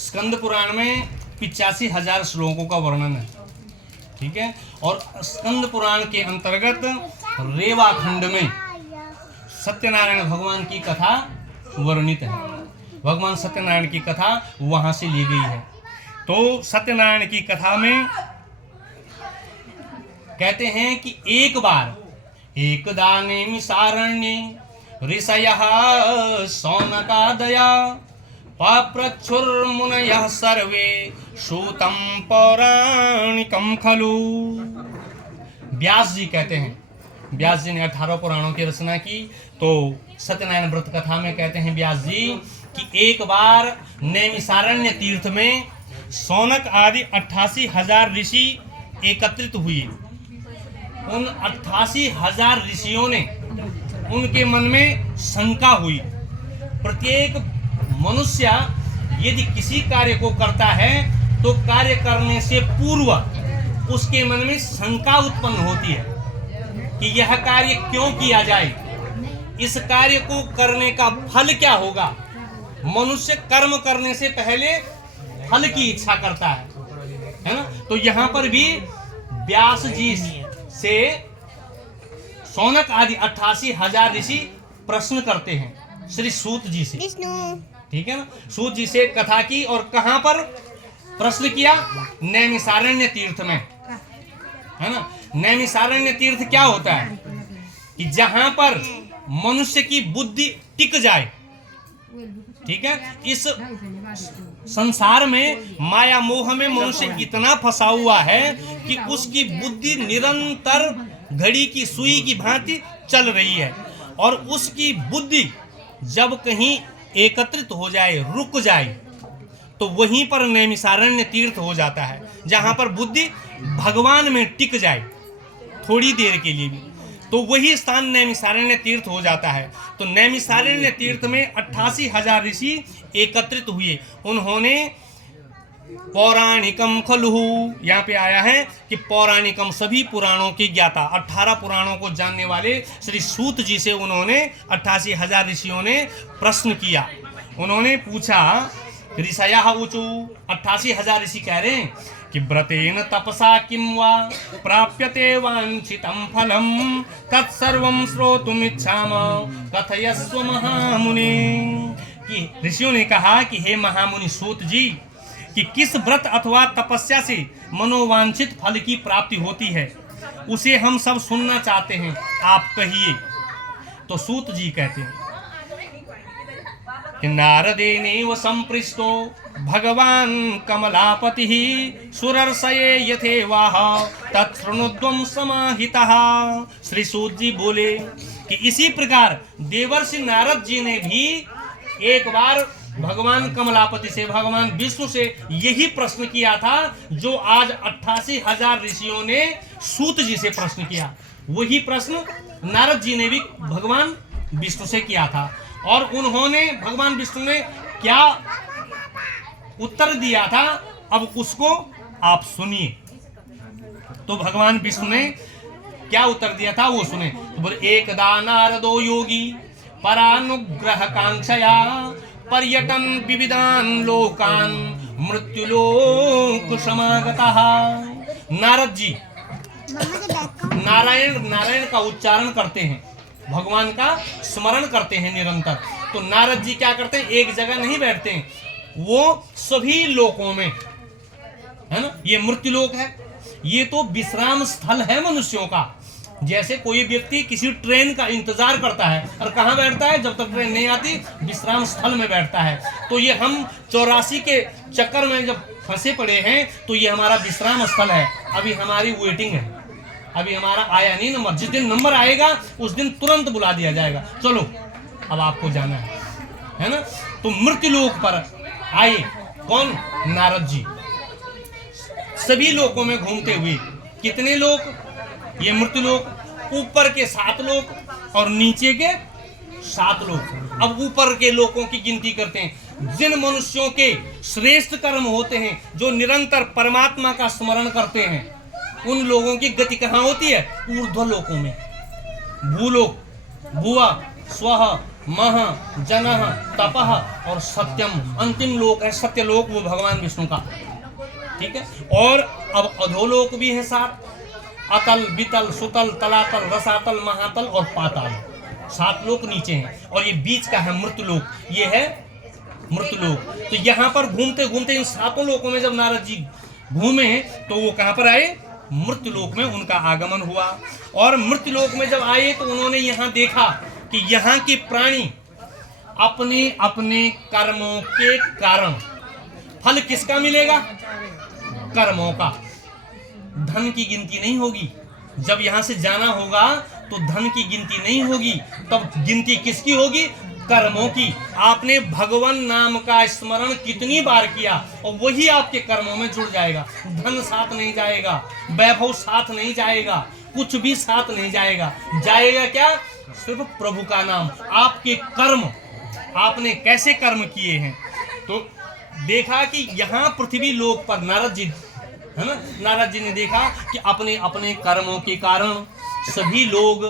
स्कंद पुराण में 85,000 श्लोकों का वर्णन है, ठीक है। और स्कंद पुराण के अंतर्गत रेवा खंड में सत्यनारायण भगवान की कथा वर्णित है। भगवान सत्यनारायण की कथा वहां से ली गई है। तो सत्यनारायण की कथा में कहते हैं कि एक बार एकदा नैमिषारण्ये ऋषयः शौनकादया पप्रच्छुर्मुनयः सर्वे श्रुतं पौराणिकं खलु। व्यास जी कहते हैं, व्यास जी ने 18 पुराणों की रचना की। तो सत्यनारायण व्रत कथा में कहते हैं व्यास जी कि एक बार नैमिषारण्य तीर्थ में शौनक आदि 88,000 ऋषि एकत्रित हुए। उन 88,000 ऋषियों ने, उनके मन में शंका हुई। प्रत्येक मनुष्य यदि किसी कार्य को करता है तो कार्य करने से पूर्व उसके मन में शंका उत्पन्न होती है कि यह कार्य क्यों किया जाए, इस कार्य को करने का फल क्या होगा। मनुष्य कर्म करने से पहले फल की इच्छा करता है ना। तो यहाँ पर भी व्यास जी से शौनक आदि 88,000 ऋषि प्रश्न करते हैं श्री सूत जी से, ठीक है ना। सूत जी से कथा की और कहाँ पर प्रश्न किया? नैमिषारण्य तीर्थ में, है ना। नैमिषारण्य तीर्थ क्या होता है कि जहां पर मनुष्य की बुद्धि टिक जाए, ठीक है। इस संसार में माया मोह में मनुष्य इतना फंसा हुआ है कि उसकी बुद्धि निरंतर घड़ी की सुई की भांति चल रही है। और उसकी बुद्धि जब कहीं एकत्रित हो जाए, रुक जाए, तो वहीं पर नैमिषारण्य तीर्थ हो जाता है, जहां पर बुद्धि भगवान में टिक जाए थोड़ी देर के लिए भी, तो वही स्थान नैमिषारण्य तीर्थ हो जाता है। तो नैमिषारण्य तीर्थ में 88,000 ऋषि एकत्रित हुए। उन्होंने पौराणिकम खलु, यहाँ पे आया है कि पौराणिकम सभी पुराणों की ज्ञाता, 18 पुराणों को जानने वाले श्री सूत जी से उन्होंने 88,000 ऋषियों ने प्रश्न किया। उन्होंने पूछा, ऋषयः ऊचु, 88,000 ऋषि कह रहे हैं कि व्रतेन तपसा किं वा प्राप्यते वांछितं फलम तत्सर्वं श्रोतुमिच्छामः कथयस्व महामुनि। कि ऋषियों ने कहा कि हे महामुनि सूत जी, कि किस व्रत अथवा तपस्या से मनोवांछित फल की प्राप्ति होती है, उसे हम सब सुनना चाहते हैं, आप कहिए। तो सूत जी कहते हैं कि नारदेनैव संपृष्टो भगवान कमलापतिः सुरर्षये यथेवाह तत्शृणुध्वं समाहितः। श्री सूत जी बोले कि इसी प्रकार देवर्षि नारद जी ने भी एक बार भगवान कमलापति से, भगवान विष्णु से यही प्रश्न किया था जो आज 88,000 ऋषियों ने सूत जी से प्रश्न किया। वही प्रश्न नारद जी ने भी भगवान विष्णु से किया था। और उन्होंने, भगवान विष्णु ने क्या उत्तर दिया था, अब उसको आप सुनिए। तो भगवान विष्णु ने क्या उत्तर दिया था वो सुने। तो बोले, एकदा नारदो योगी परानुग्रह कांक्षया पर्यटन विविधान लोकान मृत्युलोक समागतः। नारद जी नारायण का उच्चारण करते हैं, भगवान का स्मरण करते हैं निरंतर। तो नारद जी क्या करते हैं, एक जगह नहीं बैठते हैं, वो सभी लोकों में, है ना। ये मृत्युलोक है, ये तो विश्राम स्थल है मनुष्यों का। जैसे कोई व्यक्ति किसी ट्रेन का इंतजार करता है और कहाँ बैठता है, जब तक ट्रेन नहीं आती विश्राम स्थल में बैठता है। तो ये हम 84 के चक्कर में जब फंसे पड़े हैं, तो ये हमारा विश्राम स्थल है। अभी हमारी वेटिंग है, अभी हमारा आया नहीं नंबर। जिस दिन नंबर आएगा उस दिन तुरंत बुला दिया जाएगा, चलो अब आपको जाना है ना। तो मृत्युलोक पर आए कौन? नारद जी। सभी लोकों में घूमते हुए, कितने लोग? ये मृत्युलोक, ऊपर के 7 लोक और नीचे के 7 लोक। अब ऊपर के लोकों की गिनती करते हैं, जिन मनुष्यों के श्रेष्ठ कर्म होते हैं, जो निरंतर परमात्मा का स्मरण करते हैं, उन लोगों की गति कहाँ होती है? ऊर्ध्व लोकों में। भूलोक, भुवा, स्वः, मह, जनः, तपः और सत्यम। अंतिम लोक है सत्यलोक, वो भगवान विष्णु का। ठीक है। और अब अधोलोक भी है 7, अतल, वितल, सुतल, तलातल, रसातल, महातल और पाताल। 7 लोक नीचे हैं और ये बीच का है मृत्युलोक, ये है मृत्युलोक। तो यहाँ पर घूमते घूमते इन 7 लोकों में जब नारद जी घूमे तो वो कहाँ पर आए? मृत्युलोक में उनका आगमन हुआ। और मृत्युलोक में जब आए तो उन्होंने यहाँ देखा कि यहाँ के प्राणी अपने अपने कर्मों के कारण, फल किसका मिलेगा? कर्मों का। धन की गिनती नहीं होगी। जब यहाँ से जाना होगा तो धन की गिनती नहीं होगी, तब गिनती किसकी होगी? कर्मों की। आपने भगवान नाम का स्मरण कितनी बार किया और वही आपके कर्मों में जुड़ जाएगा। धन साथ नहीं जाएगा, वैभव साथ नहीं जाएगा, कुछ भी साथ नहीं जाएगा। जाएगा क्या? सिर्फ प्रभु का नाम। आपके कर्म, आपने कैसे कर्म किए हैं। तो देखा कि यहाँ पृथ्वी लोक पर नारद जी, है ना, नारद जी ने देखा कि अपने अपने कर्मों के कारण सभी लोग,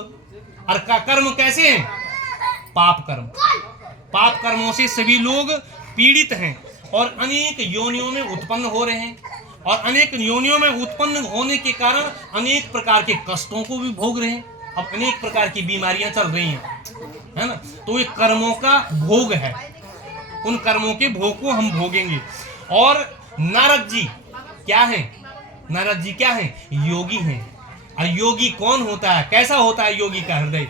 और का कर्म कैसे हैं? पाप कर्म। पाप कर्मों से सभी लोग पीड़ित हैं और अनेक योनियों में उत्पन्न हो रहे हैं, और अनेक योनियों में उत्पन्न होने के कारण अनेक प्रकार के कष्टों को भी भोग रहे हैं। अब अनेक प्रकार की बीमारियां चल रही हैं, है ना। तो ये कर्मों का भोग है, उन कर्मों के भोग को हम भोगेंगे। और नारद जी क्या है? नारद जी क्या है? योगी हैं। और योगी कौन होता है? कैसा होता है योगी का हृदय?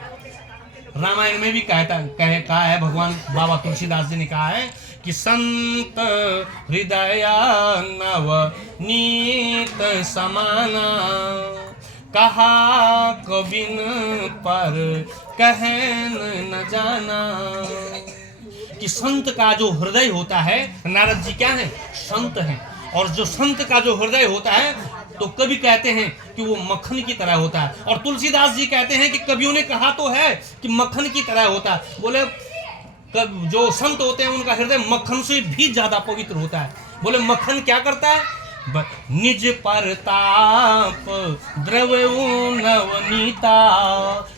रामायण में भी कहा है, भगवान बाबा तुलसीदास जी ने कहा है कि संत हृदय नवनीत समाना, कहा कबिन पर कहन न जाना। कि संत का जो हृदय होता है, नारद जी क्या है? संत हैं। और जो संत का जो हृदय होता है तो कभी कहते हैं कि वो मक्खन की तरह होता है, और तुलसीदास जी कहते हैं कि कवियों ने कहा तो है कि मक्खन की तरह होता है। बोले जो संत होते हैं उनका हृदय मक्खन से भी ज्यादा पवित्र होता है। बोले मक्खन क्या करता है? निज परताप द्रव्य नवनीता।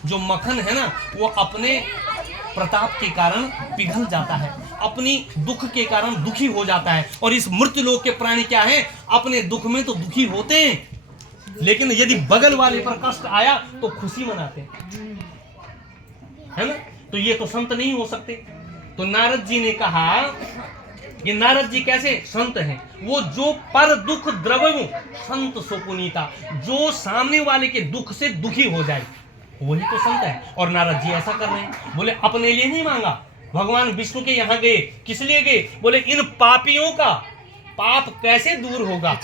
जो मक्खन है ना, वो अपने प्रताप के कारण पिघल जाता है, अपनी दुख के कारण दुखी हो जाता है। और इस मृत्युलोक के प्राणी क्या हैं? अपने दुख में तो दुखी होते हैं, लेकिन यदि बगल वाले पर कष्ट आया तो खुशी मनाते हैं, है ना। तो ये तो संत नहीं हो सकते। तो नारद जी ने कहा, ये नारद जी कैसे संत हैं? वो जो पर दुख द्रव्य संत सुपुनीता, जो सामने वाले के दुख से दुखी हो जाए, वही तो संत है। और नारद जी ऐसा कर रहे हैं। बोले अपने लिए नहीं मांगा, भगवान विष्णु के यहाँ गए, किस लिए गए? बोले इन पापियों का पाप कैसे दूर होगा,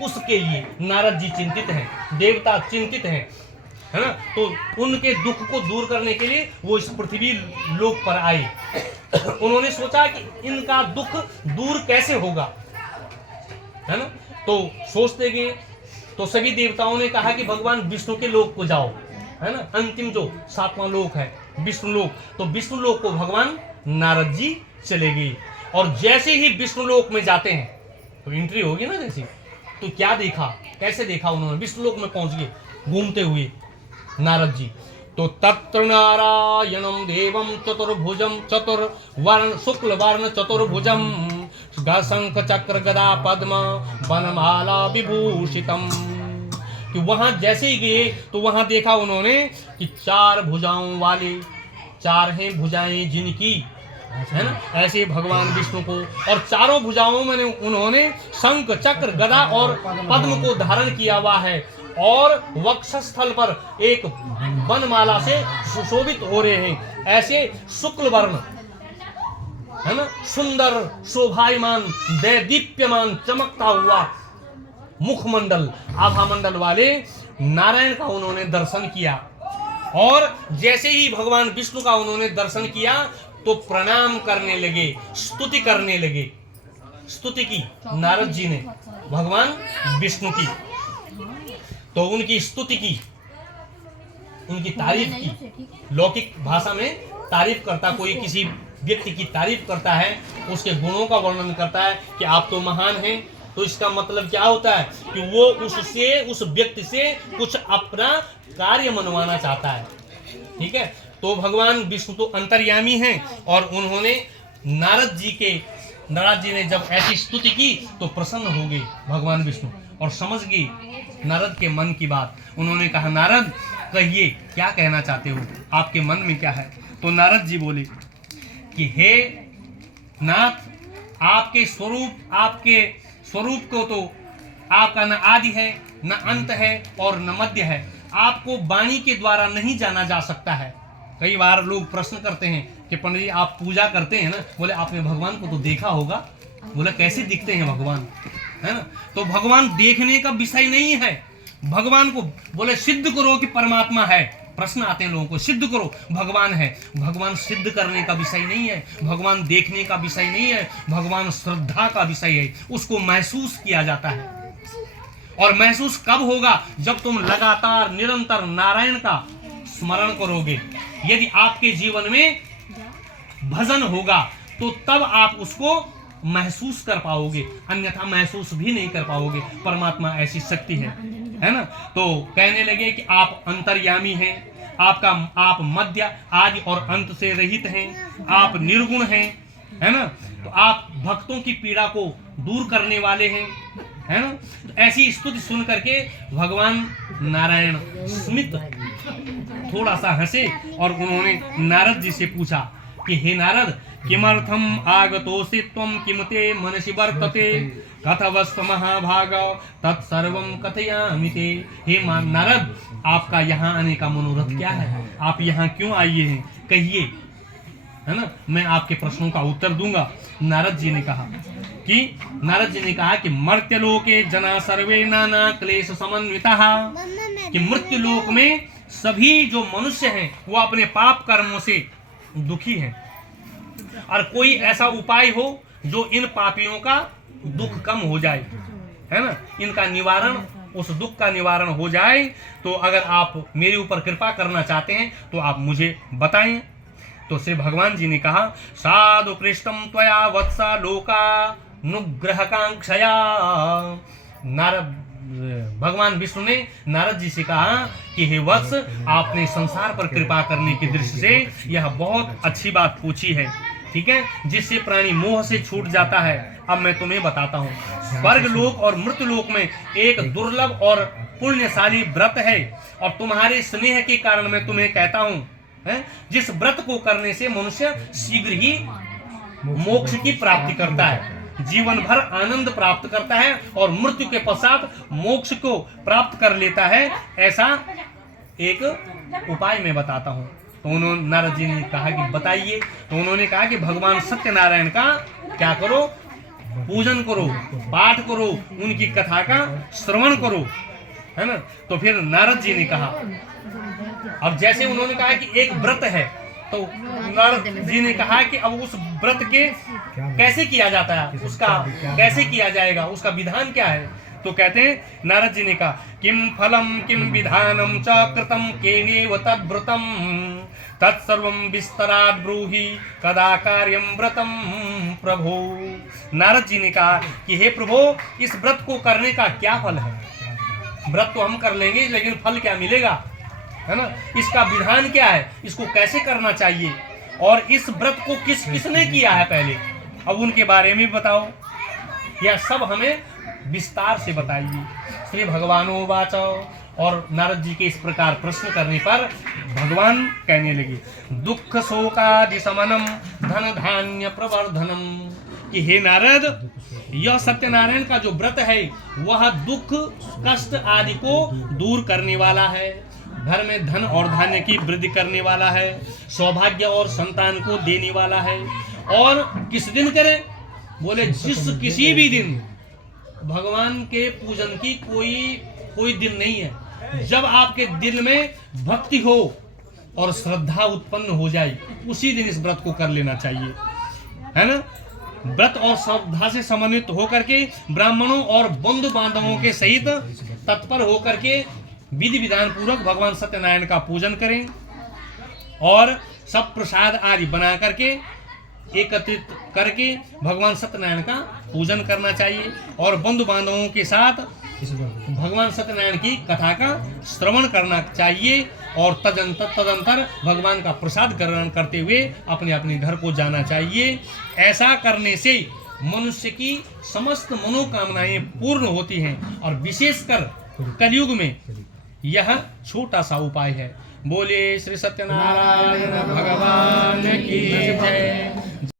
उसके लिए नारद जी चिंतित हैं, देवता चिंतित हैं, है ना। तो उनके दुख को दूर करने के लिए वो इस पृथ्वी लोक पर आए। उन्होंने सोचा कि इनका दुख दूर कैसे होगा, है ना। तो सोचते गए तो सभी देवताओं ने कहा कि भगवान विष्णु के लोक को जाओ, है ना। अंतिम जो 7वां लोक है विष्णु लोक, तो विष्णु लोक को भगवान नारद जी चले गए। और जैसे ही विष्णु लोक में जाते हैं तो एंट्री होगी ना जैसे, तो क्या देखा, कैसे देखा उन्होंने? विष्णु लोक में पहुंच गए घूमते हुए नारद जी। तो तत्र नारायणं देवं चतुर्भुजं, चतुर्वर्ण शुक्ल वर्ण चतुर्भुजं, शंख चक्र गदा पद्म वनमाला विभूषितम। कि वहां जैसे ही गए तो वहां देखा उन्होंने कि 4 भुजाओं वाले, 4 हैं भुजाएं जिनकी, है ना, ऐसे भगवान विष्णु को। और चारों भुजाओं में उन्होंने शंख चक्र गदा और पद्म को धारण किया हुआ है, और वक्षस्थल पर एक वनमाला से सुशोभित हो रहे हैं। ऐसे शुक्ल वर्ण, है ना, सुंदर शोभायमान दैदीप्यमान चमकता हुआ मुखमंडल, आभामंडल वाले नारायण का उन्होंने दर्शन किया। और जैसे ही भगवान विष्णु का उन्होंने दर्शन किया तो प्रणाम करने लगे, स्तुति करने लगे। स्तुति की नारद जी ने भगवान विष्णु की, तो उनकी स्तुति की, उनकी तारीफ की। लौकिक भाषा में तारीफ करता, कोई किसी व्यक्ति की तारीफ करता है, उसके गुणों का वर्णन करता है कि आप तो महान हैं, तो इसका मतलब क्या होता है कि वो उससे, उस व्यक्ति से कुछ अपना कार्य मनवाना चाहता है। ठीक है, तो भगवान विष्णु तो अंतर्यामी हैं और उन्होंने नारद जी ने जब ऐसी स्तुति की तो प्रसन्न हो गए भगवान विष्णु और समझ गए नारद के मन की बात। उन्होंने कहा, नारद कहिए क्या कहना चाहते हो, आपके मन में क्या है। तो नारद जी बोले कि हे नाथ, आपके स्वरूप को तो आपका न आदि है न अंत है और न मध्य है, आपको वाणी के द्वारा नहीं जाना जा सकता है। कई बार लोग प्रश्न करते हैं कि पंडित जी आप पूजा करते हैं ना, बोले आपने भगवान को तो देखा होगा, बोले कैसे दिखते हैं भगवान, है ना। तो भगवान देखने का विषय नहीं है, भगवान को बोले सिद्ध करो कि परमात्मा है। प्रश्न आते हैं लोगों को, सिद्ध करो भगवान है। भगवान सिद्ध करने का विषय नहीं है, भगवान देखने का विषय नहीं है, भगवान श्रद्धा का विषय है। उसको महसूस किया जाता है और महसूस कब होगा, जब तुम लगातार निरंतर नारायण का स्मरण करोगे। यदि आपके जीवन में भजन होगा तो तब आप उसको महसूस कर पाओगे, अन्यथा महसूस भी नहीं कर पाओगे। परमात्मा ऐसी शक्ति है ना। तो कहने लगे कि आप अंतर्यामी हैं, आप मध्य आदि और अंत से रहित हैं, आप निर्गुण हैं, है ना। तो आप भक्तों की पीड़ा को दूर करने वाले हैं, है ना। तो ऐसी स्तुति सुन करके भगवान नारायण स्मित थोड़ा सा हंसे और उन्होंने नारद जी से पूछा कि हे नारद, किमर्थम आगतोसि त्वं किमते मनसि वर्तते, कथवस्व महाभाग तत्सर्वं कथयामि ते। हे नारद, आपका यहाँ आने का मनोरथ क्या है, आप यहाँ क्यों आए हैं, कहिए, है ना, मैं आपके प्रश्नों का उत्तर दूंगा। नारद जी ने कहा कि मर्त्यलोके जना सर्वे नाना क्लेश समन्विताः, कि मृत्यु लोक में सभी जो मनुष्य हैं वो अपने पाप कर्मों से दुखी हैं, और कोई ऐसा उपाय हो जो इन पापियों का दुख कम हो जाए, है ना, इनका निवारण, उस दुख का निवारण हो जाए। तो अगर आप मेरे ऊपर कृपा करना चाहते हैं तो आप मुझे बताएं। तो श्री भगवान जी ने कहा, साधु पृष्ठम त्वया वत्सा लोका नुग्रहकांक्षया। नारद भगवान विष्णु ने नारद जी से कहा कि हे वत्स, आपने संसार पर कृपा करने की दृष्टि से यह बहुत अच्छी बात पूछी है, ठीक है, जिससे प्राणी मोह से छूट जाता है। अब मैं तुम्हें बताता हूँ, स्वर्ग लोक और मृत्यु लोक में एक दुर्लभ और पुण्यशाली व्रत है, और तुम्हारे स्नेह के कारण मैं तुम्हें कहता हूँ, जिस व्रत को करने से मनुष्य शीघ्र ही मोक्ष की प्राप्ति करता है, जीवन भर आनंद प्राप्त करता है और मृत्यु के पश्चात मोक्ष को प्राप्त कर लेता है। ऐसा एक उपाय मैं बताता हूँ। तो उन्होंने नारद जी ने कहा कि बताइए। तो उन्होंने कहा कि भगवान सत्यनारायण का क्या करो, पूजन करो, पाठ करो, उनकी कथा का श्रवण करो, है ना। तो फिर नारद जी ने कहा, अब जैसे उन्होंने कहा कि एक व्रत है, तो नारद जी ने कहा कि अब उस व्रत के कैसे किया जाता है, उसका कैसे किया जाएगा, उसका विधान क्या है। तो कहते हैं, नारद जी ने कहा, किम फलम किम विधानम च कृतम केनेव तद्व्रतम तत्सर्वं विस्तरात् ब्रूहि कदा कार्यम व्रतम प्रभो। नारद जी ने कहा कि हे प्रभु, इस व्रत को करने का क्या फल है। व्रत तो हम कर लेंगे, लेकिन फल क्या मिलेगा, है ना। इसका विधान क्या है, इसको कैसे करना चाहिए, और इस व्रत को किसने किया है पहले, अब उनके बारे में बताओ। यह सब हमें विस्तार से बताइए। श्री भगवानो वाच। और नारद जी के इस प्रकार प्रश्न करने पर भगवान कहने लगे, दुख शोकादि समनम धन धान्य प्रवर्धनम, कि हे नारद, यह सत्यनारायण का जो व्रत है वह दुख कष्ट आदि को दूर करने वाला है, घर में धन और धान्य की वृद्धि करने वाला है, सौभाग्य और संतान को देने वाला है। और किस दिन करें, बोले किसी भी दिन। भगवान के पूजन की कोई दिन नहीं है। जब आपके दिल में भक्ति हो और श्रद्धा उत्पन्न हो जाए, उसी दिन इस व्रत को कर लेना चाहिए, है ना। व्रत और श्रद्धा से समन्वित होकर के ब्राह्मणों और बंधु बांधवों के सहित तत्पर होकर के विधि विधान पूर्वक भगवान सत्यनारायण का पूजन करें, और सब प्रसाद आदि बना करके एकत्रित करके भगवान सत्यनारायण का पूजन करना चाहिए, और बंधु बांधवों के साथ भगवान सत्यनारायण की कथा का श्रवण करना चाहिए। और तदंतर भगवान का प्रसाद ग्रहण करते हुए अपने अपने घर को जाना चाहिए। ऐसा करने से मनुष्य की समस्त मनोकामनाएं पूर्ण होती हैं और विशेषकर कलयुग में यह छोटा सा उपाय है। बोले श्री सत्यनारायण भगवान की जय।